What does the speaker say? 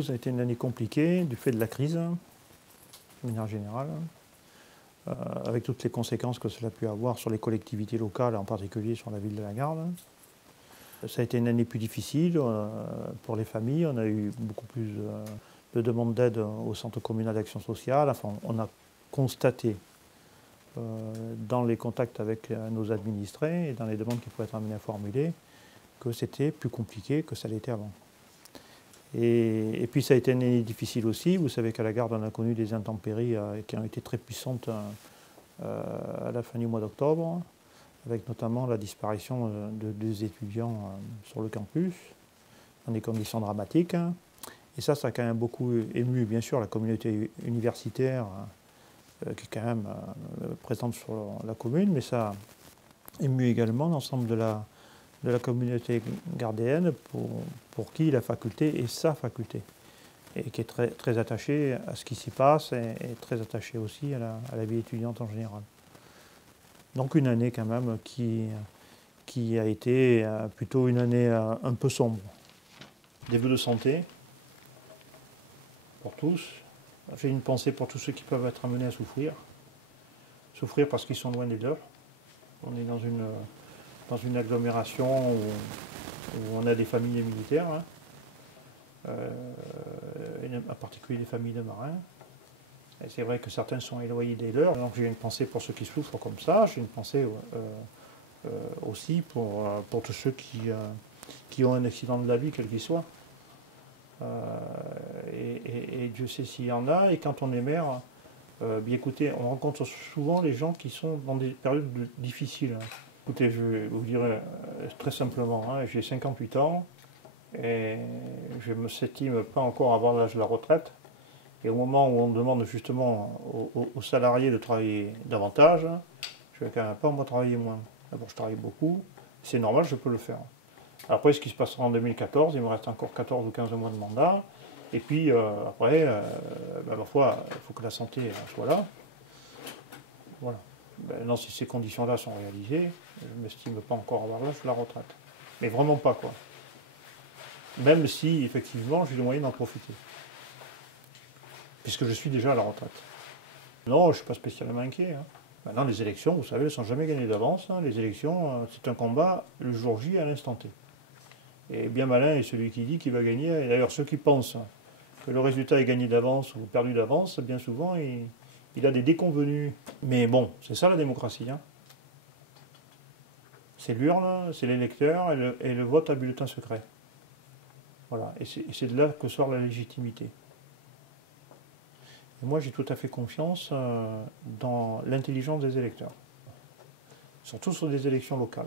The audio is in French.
2012 a été une année compliquée du fait de la crise, de manière générale, avec toutes les conséquences que cela a pu avoir sur les collectivités locales, en particulier sur la ville de La Garde. Ça a été une année plus difficile pour les familles. On a eu beaucoup plus de demandes d'aide au centre communal d'action sociale. Enfin, on a constaté dans les contacts avec nos administrés et dans les demandes qui pouvaient être amenées à formuler que c'était plus compliqué que ça l'était avant. Et puis ça a été une année difficile aussi. Vous savez qu'à La Garde, on a connu des intempéries qui ont été très puissantes à la fin du mois d'octobre, avec notamment la disparition de 2 étudiants sur le campus, dans des conditions dramatiques. Et ça a quand même beaucoup ému, bien sûr, la communauté universitaire, qui est quand même présente sur la commune, mais ça a ému également l'ensemble de la communauté gardéenne pour qui la faculté est sa faculté, et qui est très, très attachée à ce qui s'y passe et très attachée aussi à la vie étudiante en général. Donc une année quand même qui a été plutôt une année un peu sombre. Des vœux de santé pour tous. J'ai une pensée pour tous ceux qui peuvent être amenés à souffrir. Souffrir parce qu'ils sont loin des leurs. On est dans une agglomération où on a des familles militaires, en particulier des familles de marins. Et c'est vrai que certains sont éloignés des leurs, donc j'ai une pensée pour ceux qui souffrent comme ça, j'ai une pensée aussi pour tous ceux qui ont un accident de la vie, quel qu'il soit. Et Dieu sait s'il y en a, et quand on est mère, bien écoutez, on rencontre souvent les gens qui sont dans des périodes difficiles. Écoutez, je vais vous dire très simplement, j'ai 58 ans, et je ne me estime pas encore avoir l'âge de la retraite. Et au moment où on demande justement aux salariés de travailler davantage, je ne vais quand même pas moi travailler moins. D'abord, je travaille beaucoup, c'est normal, je peux le faire. Après, ce qui se passera en 2014, il me reste encore 14 ou 15 mois de mandat. Et puis après, à la fois, il faut que la santé soit là. Voilà. Non, si ces conditions-là sont réalisées, je ne m'estime pas encore avoir l'âge de la retraite. Mais vraiment pas, quoi. Même si, effectivement, j'ai le moyen d'en profiter. Puisque je suis déjà à la retraite. Non, je ne suis pas spécialement inquiet. Maintenant, les élections, vous savez, elles ne sont jamais gagnées d'avance. Les élections, c'est un combat le jour J à l'instant T. Et bien malin est celui qui dit qu'il va gagner. Et d'ailleurs, ceux qui pensent que le résultat est gagné d'avance ou perdu d'avance, bien souvent, il a des déconvenus. Mais bon, c'est ça la démocratie. C'est l'urne, c'est l'électeur et le vote à bulletin secret. Voilà. Et c'est de là que sort la légitimité. Et moi, j'ai tout à fait confiance dans l'intelligence des électeurs, surtout sur des élections locales.